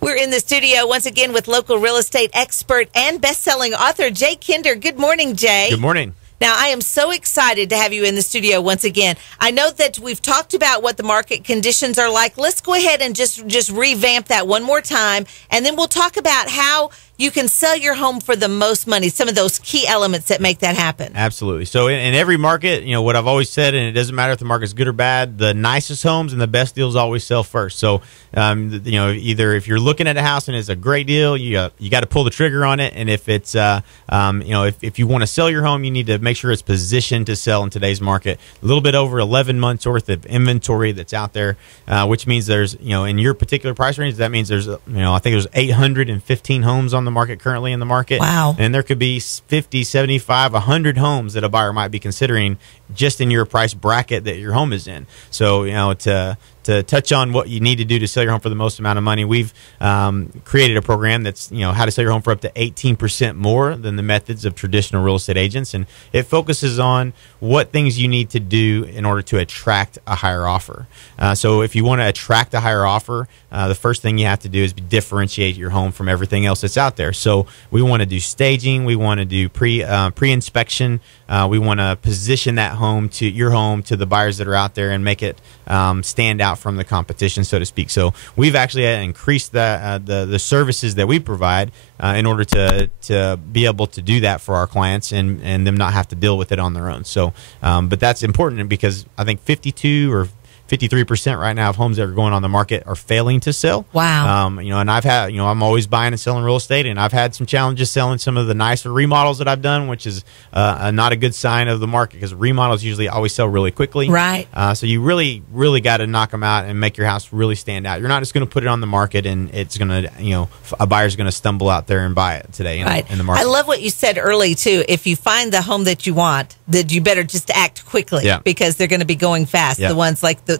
We're in the studio once again with local real estate expert and best-selling author Jay Kinder. Good morning, Jay. Good morning. Now, I am so excited to have you in the studio once again. I know that we've talked about what the market conditions are like. Let's go ahead and just revamp that one more time, and then we'll talk about how you can sell your home for the most money, some of those key elements that make that happen. Absolutely. So in every market, what I've always said, and it doesn't matter if the market's good or bad, the nicest homes and the best deals always sell first. So, either if you're looking at a house and it's a great deal, you got to pull the trigger on it. And if it's, if you want to sell your home, you need to make sure it's positioned to sell in today's market. A little bit over 11 months worth of inventory that's out there, which means there's, in your particular price range, that means there's, I think there's 815 homes on the market currently in the market. Wow. And there could be 50, 75, 100 homes that a buyer might be considering just in your price bracket that your home is in. So, to touch on what you need to do to sell your home for the most amount of money, we've created a program that's, how to sell your home for up to 18% more than the methods of traditional real estate agents. And it focuses on what things you need to do in order to attract a higher offer. So if you want to attract a higher offer, the first thing you have to do is differentiate your home from everything else that's out there. So we want to do staging. We want to do pre-inspection. We want to position that home to the buyers that are out there and make it stand out from the competition, so to speak. So we've actually increased the services that we provide in order to be able to do that for our clients and them not have to deal with it on their own. So, but that's important because I think 52 or 53% right now of homes that are going on the market are failing to sell. Wow. And I've had, I'm always buying and selling real estate, and I've had some challenges selling some of the nicer remodels that I've done, which is not a good sign of the market because remodels usually always sell really quickly. Right. So you really, really got to knock them out and make your house really stand out. You're not just going to put it on the market and it's going to, a buyer's going to stumble out there and buy it today in the market. I love what you said early too. If you find the home that you want, that you better just act quickly because they're going to be going fast. The ones like the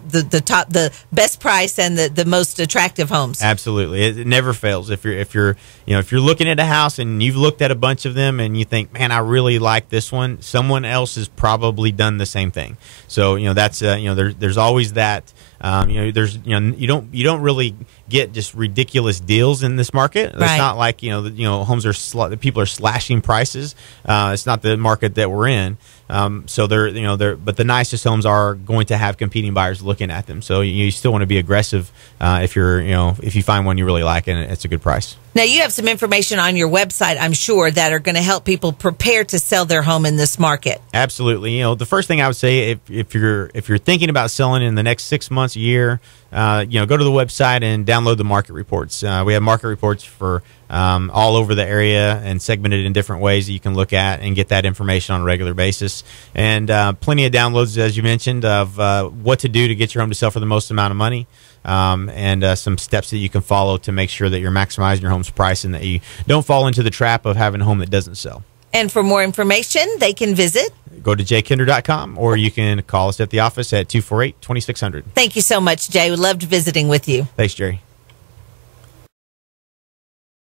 best price and the most attractive homes. Absolutely, it never fails. If you're looking at a house and you've looked at a bunch of them and you think, man, I really like this one, someone else has probably done the same thing. So that's there's always that. You don't really get just ridiculous deals in this market. It's not like homes are people are slashing prices. It's not the market that we're in. So but the nicest homes are going to have competing buyers looking at them. So you still want to be aggressive if you find one you really like and it's a good price. Now you have some information on your website, I'm sure, that are going to help people prepare to sell their home in this market. Absolutely. The first thing I would say, if you're thinking about selling in the next 6 months, a year, go to the website and download the market reports. We have market reports for all over the area and segmented in different ways that you can look at and get that information on a regular basis. And plenty of downloads, as you mentioned, of what to do to get your home to sell for the most amount of money. And some steps that you can follow to make sure that you're maximizing your home's price and that you don't fall into the trap of having a home that doesn't sell. And for more information, they can visit. Go to jaykinder.com or you can call us at the office at 248-2600. Thank you so much, Jay. We loved visiting with you. Thanks, Jerry.